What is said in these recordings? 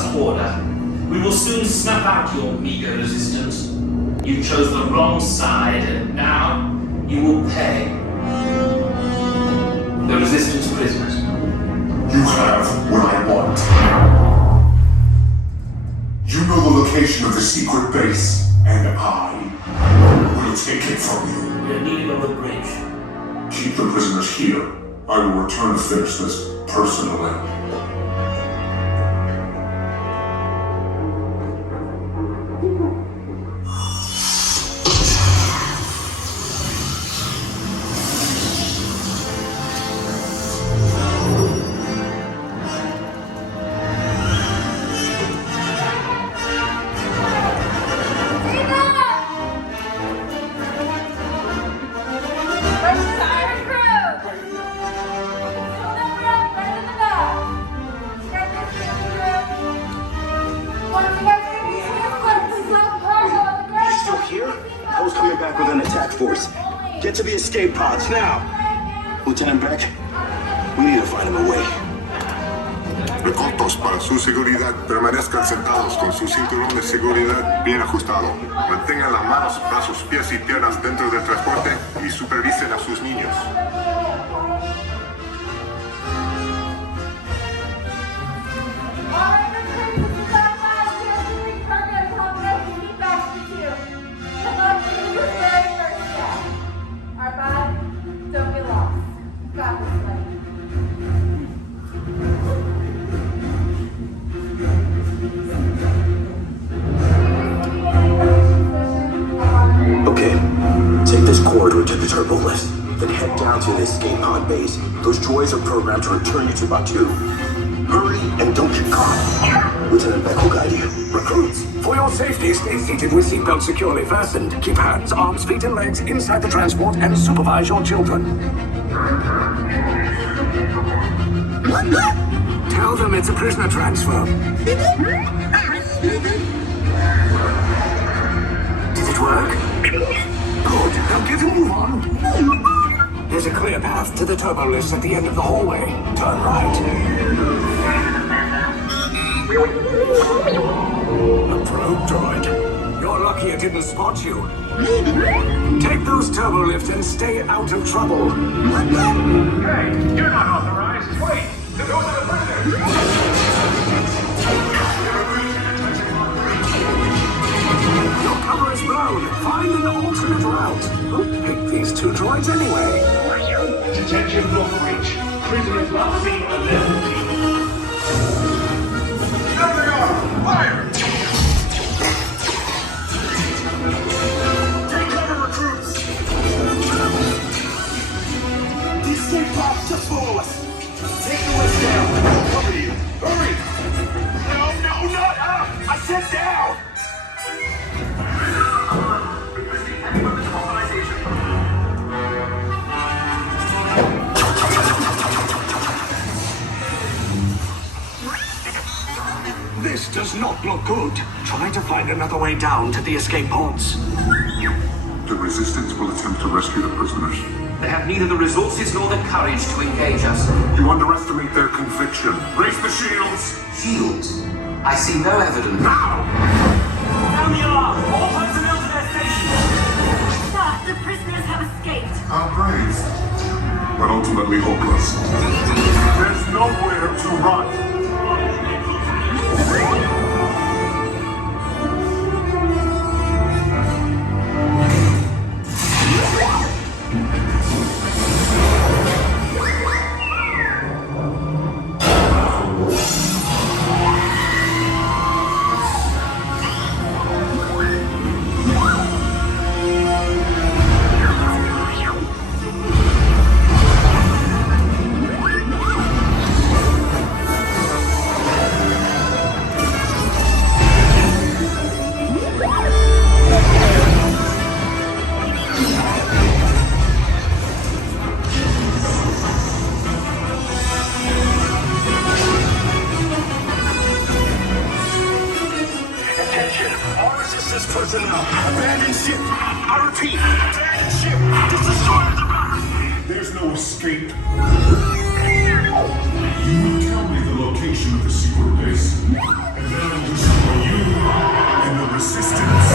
us order. We will soon snuff out your meager resistance. You chose the wrong side, and now you will pay. The resistance prisoners. You have what I want. You know the location of the secret base, and I will take it from you. You're needed on the bridge. Keep the prisoners here. I will return to finish this personally. Get to the escape pods now! Lieutenant Beck, we need to find him a way. Recortos para su seguridad. Permanezcan sentados con su cinturón de seguridad bien ajustado. Mantengan las manos, brazos, pies y piernas dentro del transporte y supervisen a sus niños. To the turbo lift, then head down to the escape pod base. Those droids are programmed to return you to Batu. Hurry and don't get caught. Lieutenant Beck will guide you. Recruits, for your safety, stay seated with seatbelts securely fastened. Keep hands, arms, feet, and legs inside the transport and supervise your children. Tell them it's a prisoner transfer. Did it work? Good. Now get a move on. There's a clear path to the turbo lifts at the end of the hallway. Turn right. A probe droid. You're lucky it didn't spot you. Take those turbo lifts and stay out of trouble. Hey, you're not authorized. Wait, those are the prisoners. Your cover is blown. Find an alternate route. Who picked these two droids anyway? Detention block breach. Prisoners last seen 11 people. There they are! Fire! Take cover, recruits! The escape pods just follow us. Take the list down. I'll cover you. Hurry! No, not up! I said down! This does not look good. Try to find another way down to the escape pods. The Resistance will attempt to rescue the prisoners. They have neither the resources nor the courage to engage us. You underestimate their conviction. Raise the shields! Shields? I see no evidence. Now! Sound the alarm! All personnel to their stations! Sir, the prisoners have escaped. How brave. But ultimately hopeless. There's nowhere to run. personnel. Abandon ship. I repeat, abandon ship. This destroyer the back. There's no escape. You will tell me the location of the secret base. ambush for you and the Resistance.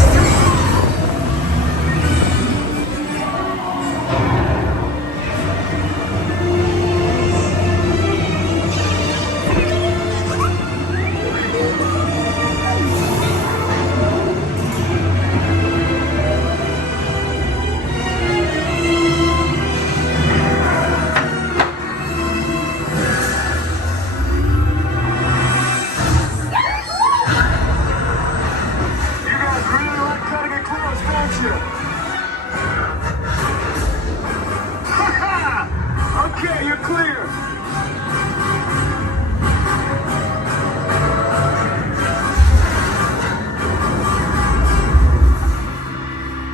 You guys really like cutting it close, don't you? Okay, you're clear.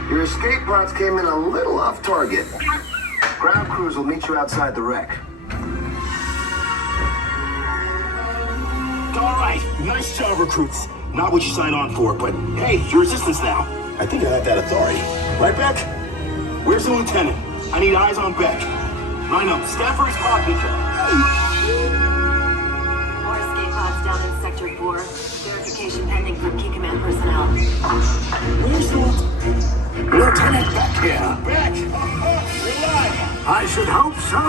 Your escape pods came in a little off target. Ground crews will meet you outside the wreck. All right, nice job, recruits. Not what you signed on for, but hey, you're Resistance now. I think I have that authority. Right, Beck? Where's the lieutenant? I need eyes on Beck. Line up, stand for his pod beacon. More escape pods down in Sector 4. Verification pending from Key Command personnel. Where's the Lieutenant Beck here. Beck? You're alive. I should hope so.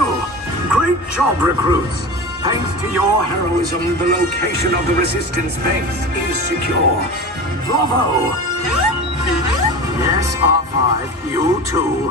Great job, recruits. Thanks to your heroism, the location of the Resistance base is secure. Bravo! Yes, R5, you too.